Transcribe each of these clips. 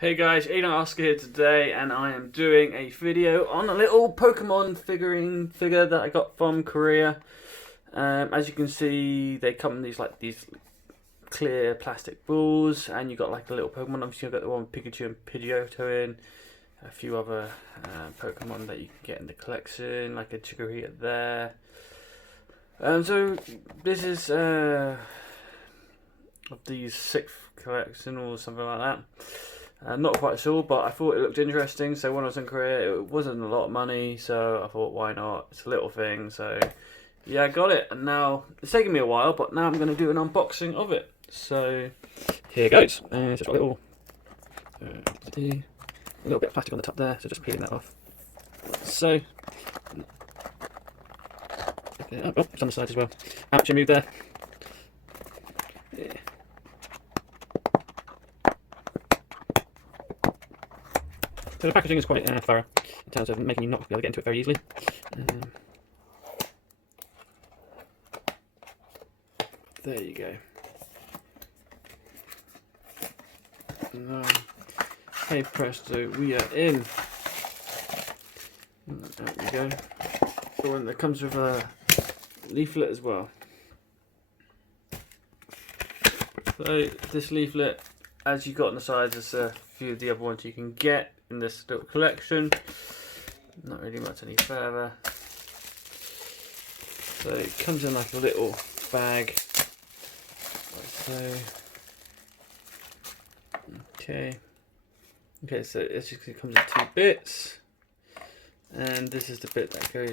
Hey guys, Ian Oscar here today, and I am doing a video on a little Pokemon figure that I got from Korea. As you can see, they come in these clear plastic balls, and you got like a little Pokemon. Obviously, I've got the one with Pikachu and Pidgeotto in, a few other Pokemon that you can get in the collection, like a Chikorita there. So this is of the 6th collection or something like that. Not quite sure, but I thought it looked interesting. So when I was in Korea, it wasn't a lot of money, so I thought, why not? It's a little thing. So yeah, I got it, and now it's taken me a while, but now I'm going to do an unboxing of it. So here goes. It's just a little bit of plastic on the top there, so just peeling that off. So oh, it's on the side as well. Ouch, you moved there. Yeah. So the packaging is quite thorough in terms of making you not be able to get into it very easily. There you go. Hey presto, we are in. There we go. Oh, and that comes with a leaflet as well. So this leaflet, as you got on the sides, there's a few of the other ones you can get in this little collection. Not really much any further. So it comes in like a little bag, like so. Okay, so it just comes in 2 bits, and this is the bit that goes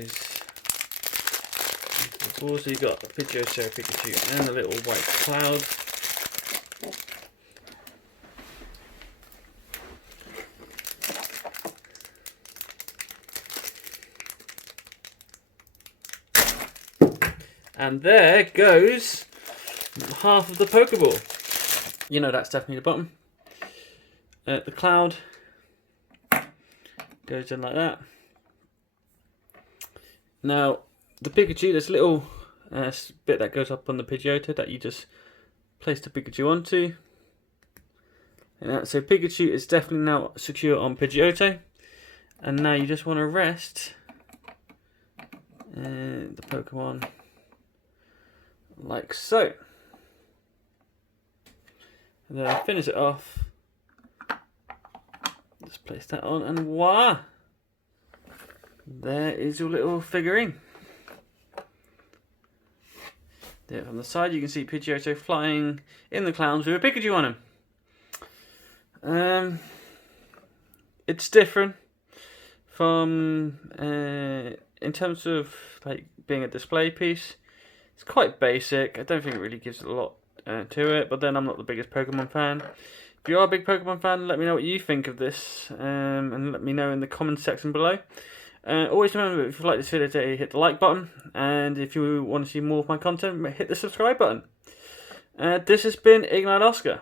into the ball. So you got a Pidgeotto, Pikachu, and a little white cloud. And there goes half of the Pokeball. You know that's definitely the bottom. The cloud goes in like that. Now, the Pikachu, there's a little bit that goes up on the Pidgeotto that you just place the Pikachu onto. And so Pikachu is definitely now secure on Pidgeotto. And now you just want to rest the Pokemon like so. And then finish it off. Just place that on, and voila! There is your little figurine. There on the side, you can see Pidgeotto flying in the clouds with a Pikachu on him. It's different from in terms of like being a display piece. It's quite basic. I don't think it really gives a lot to it, but then I'm not the biggest Pokemon fan. If you are a big Pokemon fan, let me know what you think of this, and let me know in the comments section below. Always remember, if you like this video today, hit the like button, and if you want to see more of my content, hit the subscribe button. This has been Ignite Oscar.